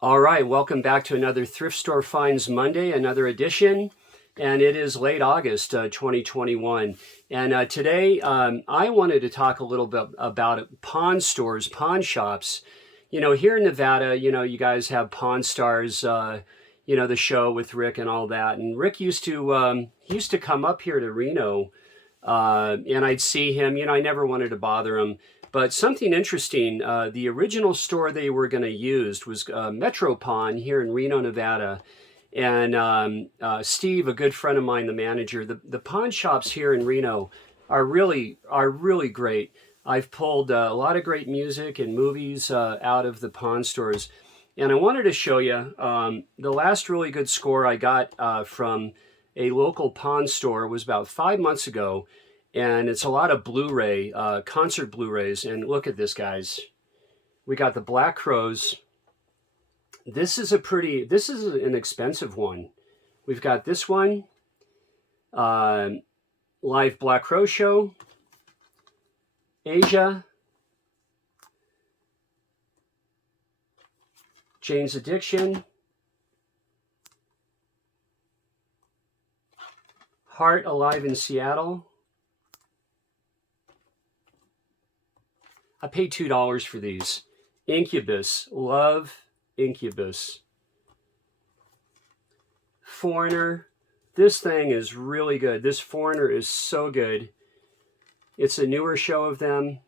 All right, welcome back to another Thrift Store Finds Monday, another edition, and it is late August 2021. And today I wanted to talk a little bit about pawn stores, pawn shops. Here in Nevada, you guys have Pawn Stars, the show with Rick and all that. And Rick used to come up here to Reno, and I'd see him. I never wanted to bother him. But something interesting, the original store they were going to use was Metro Pawn here in Reno, Nevada. And Steve, a good friend of mine, the manager, the pawn shops here in Reno are really great. I've pulled a lot of great music and movies out of the pawn stores. And I wanted to show you the last really good score I got from a local pawn store was about 5 months ago. And it's a lot of Blu-ray, concert Blu-rays. And look at this, guys. We got the Black Crowes. This is an expensive one. We've got this one, Live Black Crow Show, Asia, Jane's Addiction, Heart Alive in Seattle. I paid $2 for these. Incubus, love Incubus. Foreigner, this thing is really good. This Foreigner is so good. It's a newer show of them.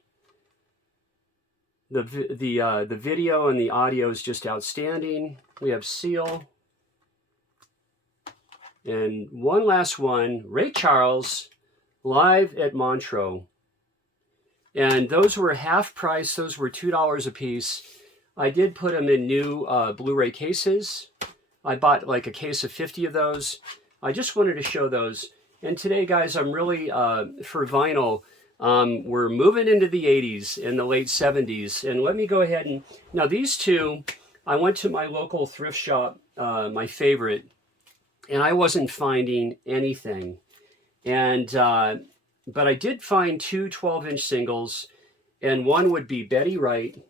The video and the audio is just outstanding. We have Seal. And one last one, Ray Charles, live at Montreux. And those were half price. Those were $2 a piece. I did put them in new Blu-ray cases. I bought like a case of 50 of those. I just wanted to show those. And today, guys, I'm really, for vinyl, we're moving into the 80s and the late 70s. And let me go ahead and, now these two, I went to my local thrift shop, my favorite, and I wasn't finding anything. And, but I did find two 12-inch singles, and one would be Betty Wright.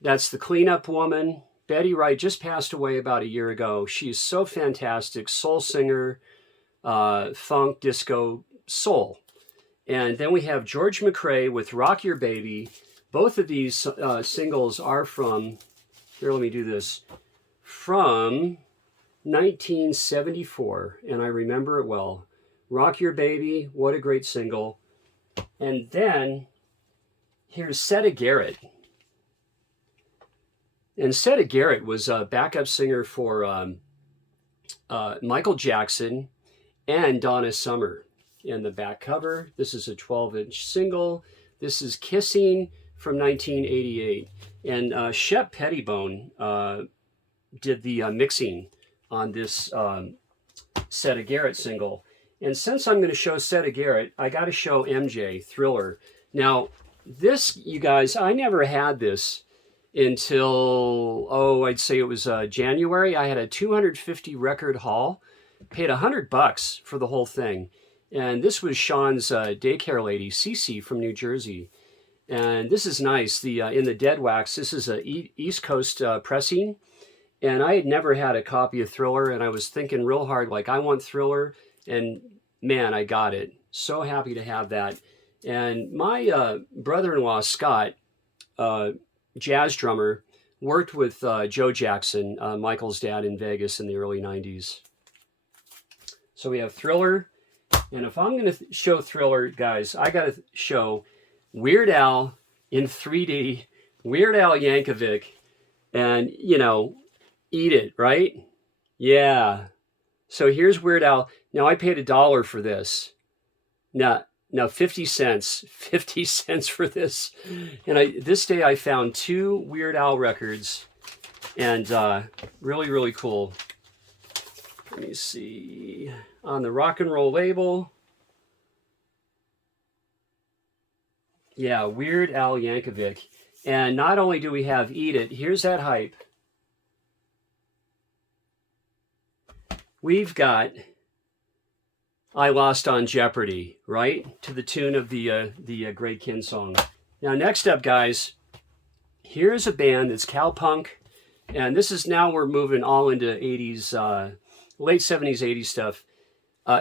That's the cleanup woman. Betty Wright just passed away about a year ago. She's so fantastic, soul singer, funk, disco, soul. And then we have George McRae with Rock Your Baby. Both of these singles are from, here, let me do this, from 1974, and I remember it well. Rock Your Baby, what a great single. And then here's Setta Garrett. And Setta Garrett was a backup singer for Michael Jackson and Donna Summer. And the back cover, this is a 12-inch single. This is Kissing from 1988. And Shep Pettibone did the mixing on this Setta Garrett single. And since I'm going to show Setta Garrett, I got to show MJ, Thriller. Now, this, you guys, I never had this until, I'd say it was January. I had a 250 record haul, paid $100 for the whole thing. And this was Sean's daycare lady, Cece from New Jersey. And this is nice. The in the dead wax, this is a East Coast pressing. And I had never had a copy of Thriller, and I was thinking real hard, like, I want Thriller. And man, I got it. So happy to have that. And my brother-in-law, Scott, jazz drummer, worked with Joe Jackson, Michael's dad, in Vegas in the early 90s. So we have Thriller. And if I'm going to show Thriller, guys, I got to show Weird Al in 3D, Weird Al Yankovic, and, Eat It, right? Yeah. So here's Weird Al. Now, I paid $1 for this. Now 50 cents for this. And this day I found two Weird Al records, and really, really cool. Let me see. On the rock and roll label. Yeah, Weird Al Yankovic. And not only do we have Eat It, here's that hype. We've got I Lost on Jeopardy, right? To the tune of the Great Kin song. Now, next up, guys, here's a band that's cowpunk, And this is now we're moving all into 80s, late 70s, 80s stuff.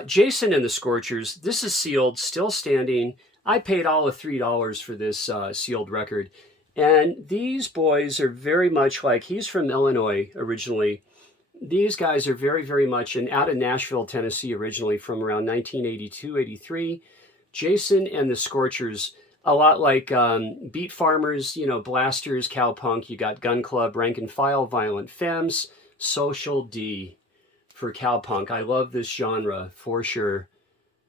Jason and the Scorchers. This is sealed, still standing. I paid all of $3 for this sealed record. And these boys are very much like, he's from Illinois originally. These guys are very, very much, and out of Nashville, Tennessee originally from around 1982, 83. Jason and the Scorchers, a lot like Beat Farmers, Blasters, Cowpunk. You got Gun Club, Rank and File, Violent Femmes, Social D for Cowpunk. I love this genre for sure.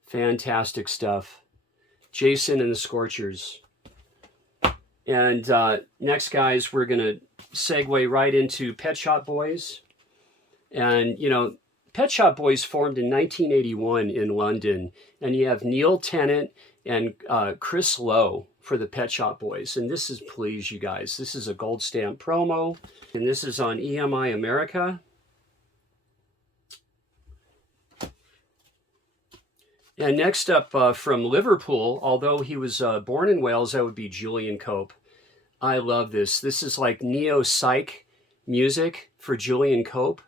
Fantastic stuff. Jason and the Scorchers. And next, guys, we're going to segue right into Pet Shop Boys. And, Pet Shop Boys formed in 1981 in London. And you have Neil Tennant and Chris Lowe for the Pet Shop Boys. And this is, please, you guys, this is a gold stamp promo. And this is on EMI America. And next up from Liverpool, although he was born in Wales, that would be Julian Cope. I love this. This is like neo-psych music for Julian Cope.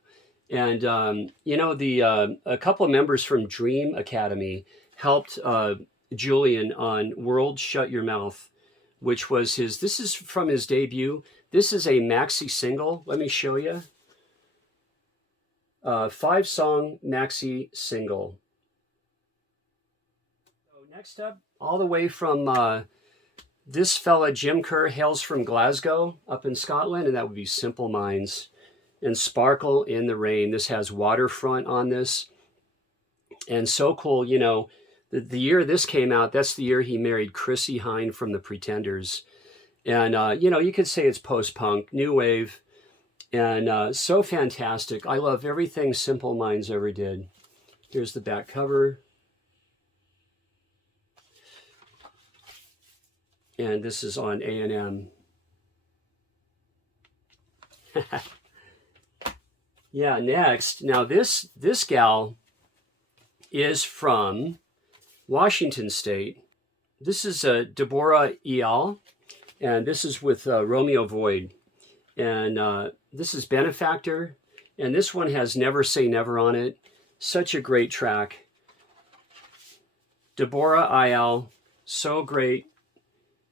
And, a couple of members from Dream Academy helped Julian on World Shut Your Mouth, which was this is from his debut. This is a maxi single. Let me show you. 5-song maxi single. Next up, all the way from this fella, Jim Kerr, hails from Glasgow up in Scotland, and that would be Simple Minds. And Sparkle in the Rain. This has Waterfront on this. And so cool, the year this came out, that's the year he married Chrissy Hine from the Pretenders. And, you could say it's post-punk, new wave, and so fantastic. I love everything Simple Minds ever did. Here's the back cover. And this is on A&M. Yeah, next. Now this gal is from Washington State. This is Deborah Eyal, and this is with Romeo Void. And this is Benefactor, and this one has Never Say Never on it. Such a great track. Deborah Eyal, so great.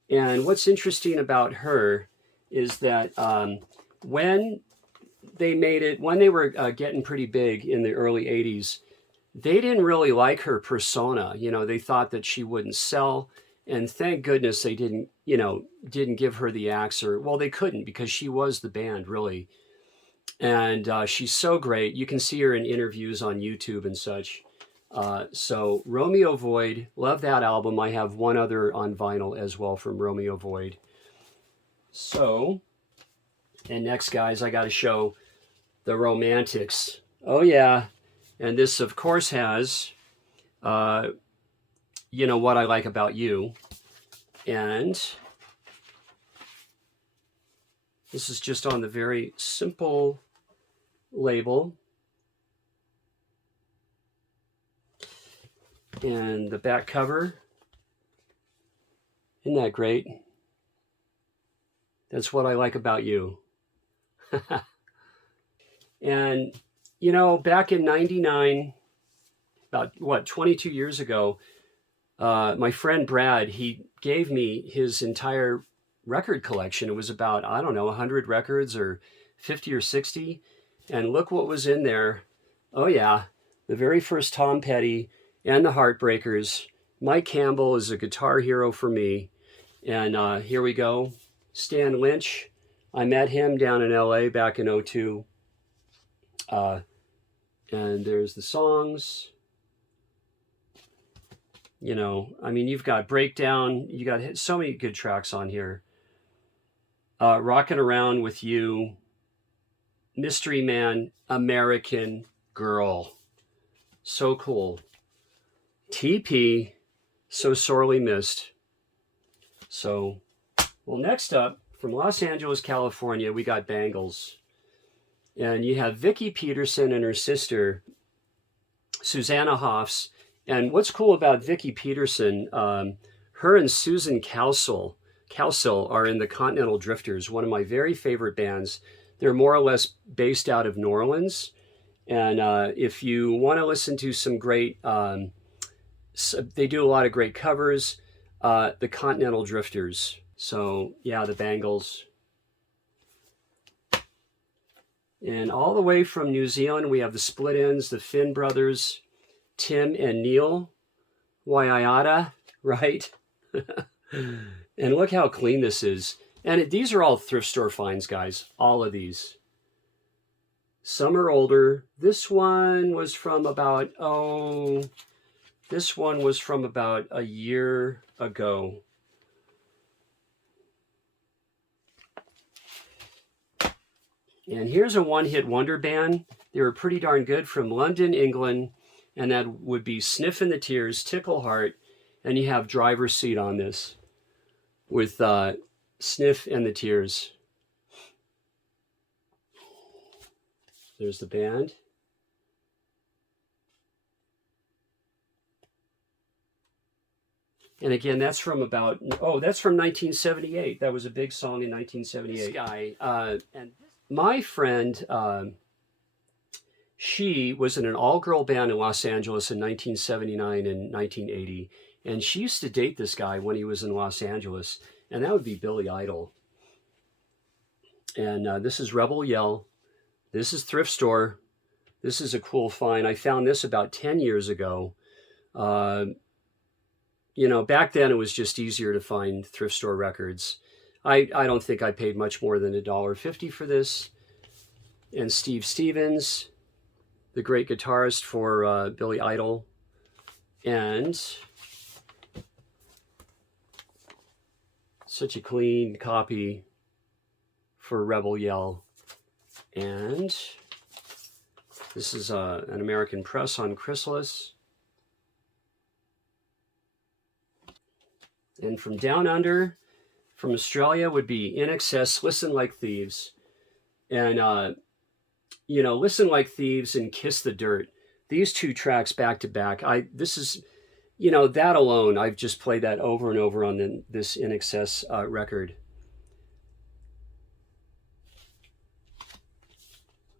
And what's interesting about her is that when they made it, when they were getting pretty big in the early 80s, they didn't really like her persona. They thought that she wouldn't sell. And thank goodness they didn't give her the axe, well, they couldn't, because she was the band, really. And she's so great. You can see her in interviews on YouTube and such. So Romeo Void, love that album. I have one other on vinyl as well from Romeo Void. So, and next, guys, I got to show the Romantics. Oh yeah. And this, of course, has, What I Like About You. And this is just on the very simple label. And the back cover, isn't that great? That's What I Like About You. And, back in 99, about 22 years ago, my friend Brad, he gave me his entire record collection. It was about, 100 records or 50 or 60. And look what was in there. Oh yeah, the very first Tom Petty and the Heartbreakers. Mike Campbell is a guitar hero for me. And here we go. Stan Lynch. I met him down in LA back in 02. And there's the songs. You've got Breakdown. You got so many good tracks on here. Rockin' Around With You. Mystery Man. American Girl. So cool. TP, So Sorely Missed. So, well, next up, from Los Angeles, California, we got Bangles. And you have Vicki Peterson and her sister, Susanna Hoffs. And what's cool about Vicki Peterson, her and Susan Cowsill are in the Continental Drifters, one of my very favorite bands. They're more or less based out of New Orleans. And if you want to listen to some great, they do a lot of great covers, the Continental Drifters. So yeah, the Bangles. And all the way from New Zealand, we have the Split Ends, the Finn brothers, Tim and Neil Waiata, right? And look how clean this is. And these are all thrift store finds, guys. All of these. Some are older. This one was from about, this one was from about a year ago. And here's a one-hit wonder band. They were pretty darn good, from London, England. And that would be Sniff and the Tears, Tickle Heart. And you have Driver's Seat on this with Sniff and the Tears. There's the band. And again, that's from about, that's from 1978. That was a big song in 1978. This guy, and my friend, she was in an all-girl band in Los Angeles in 1979 and 1980. And she used to date this guy when he was in Los Angeles. And that would be Billy Idol. And this is Rebel Yell. This is Thrift Store. This is a cool find. I found this about 10 years ago. You know, back then it was just easier to find thrift store records. I don't think I paid much more than $1.50 for this. And Steve Stevens, the great guitarist for Billy Idol. And such a clean copy for Rebel Yell. And this is an American Press on Chrysalis. And from down under, from Australia, would be In Excess, Listen Like Thieves. And, you know, Listen Like Thieves and Kiss the Dirt. These two tracks back to back. This is, you know, that alone, I've just played that over and over on this In Excess record.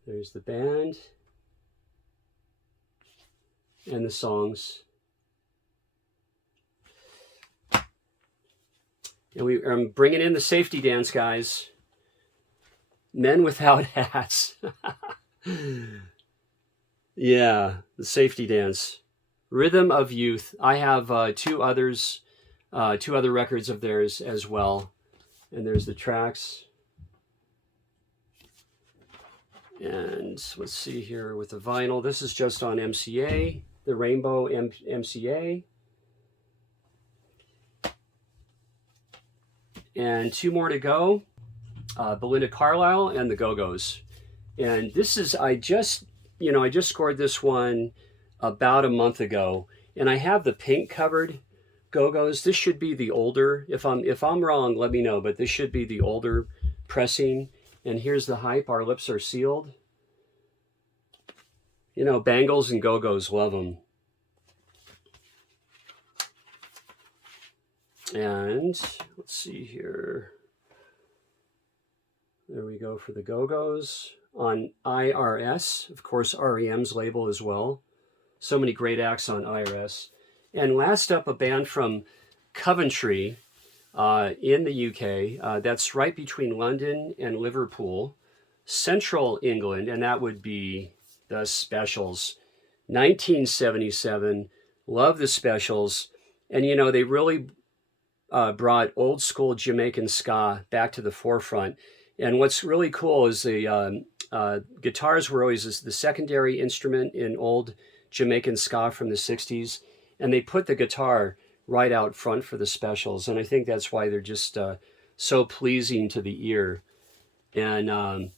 There's the band and the songs. And I'm bringing in the safety dance, guys. Men Without Hats. Yeah, the safety dance. Rhythm of Youth. I have two other records of theirs as well. And there's the tracks. And let's see here with the vinyl. This is just on MCA, the Rainbow MCA. And two more to go. Belinda Carlisle and the Go-Go's. And this is, I just scored this one about a month ago. And I have the pink covered Go-Go's. This should be the older, if I'm wrong, let me know, but this should be the older pressing. And here's the hype, Our Lips Are Sealed. You know, Bangles and Go-Go's, love them. And let's see here. There we go for the Go-Go's on IRS. Of course, REM's label as well. So many great acts on IRS. And last up, a band from Coventry in the UK. That's right between London and Liverpool. Central England, and that would be the Specials. 1977. Love the Specials. And, you know, they really brought old school Jamaican ska back to the forefront. And what's really cool is the guitars were always the secondary instrument in old Jamaican ska from the 60s. And they put the guitar right out front for the Specials. And I think that's why they're just so pleasing to the ear. And,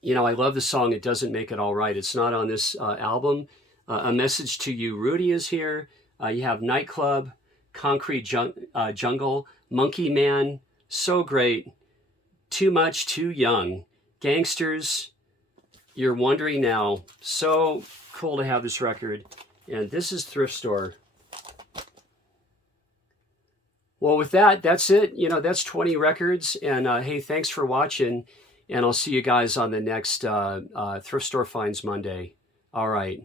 you know, I love the song, It Doesn't Make It All Right. It's not on this album. A Message to You, Rudy is here. You have Nightclub, Concrete Jungle, Monkey Man, so great. Too Much, Too Young, Gangsters, You're Wondering Now. So cool to have this record. And this is Thrift Store. Well, with that, that's it. You know, that's 20 records. And hey, thanks for watching. And I'll see you guys on the next Thrift Store Finds Monday. All right.